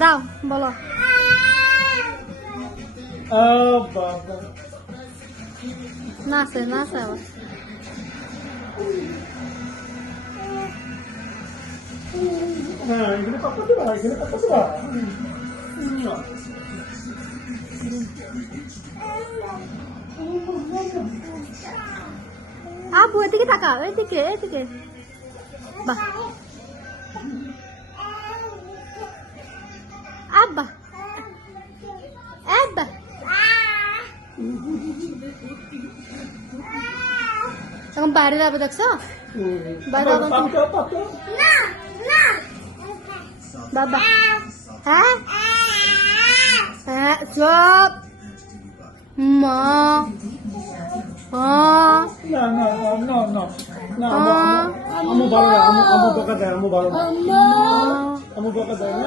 দাও বলো। নাচে নাচে আবার। আপু এদিকে তাকাও, এদিকে এদিকে। বাহ, আব্বা আব্বা। এখন বাইরে যাবে দেখছো, বাইরে যাবো বাবা। হ্যাঁ হ্যাঁ চুপ মা। Amo baka dahil, amo baka dahil.